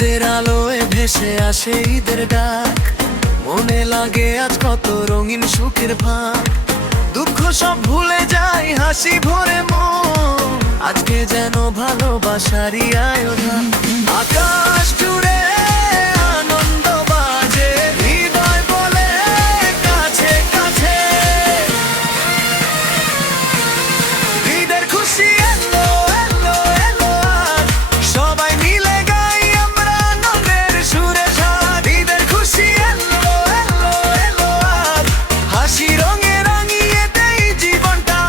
চাঁদের আলোয় ভেসে আসে ঈদের ডাক, মনে লাগে আজ কত রঙিন সুখের ভাগ। দুঃখ সব ভুলে যাই হাসি ভরে মন, আজকে যেন ভালোবাসারই আয়োজন। আকাশ জুড়ে আনন্দ বাজে, হৃদয় বলে কাছে কাছে। ঈদের খুশি এলো এলো এলো আজ, সবাই মিলে গাই আমরা আনন্দের সুরে ঝাড়। ঈদের খুশি এলো এলো এলো আজ, হাসি রঙে রাঙিয়ে দেই জীবনটা।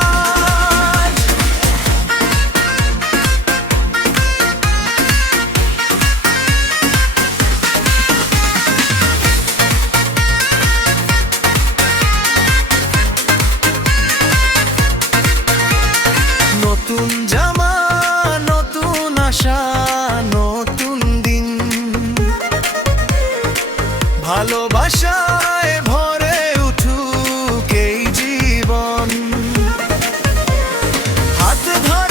নতুন জামা, নতুন আশা, নতুন দিন, ভালোবাসায় ভরে উঠুক এই জীবন। হাত ধরে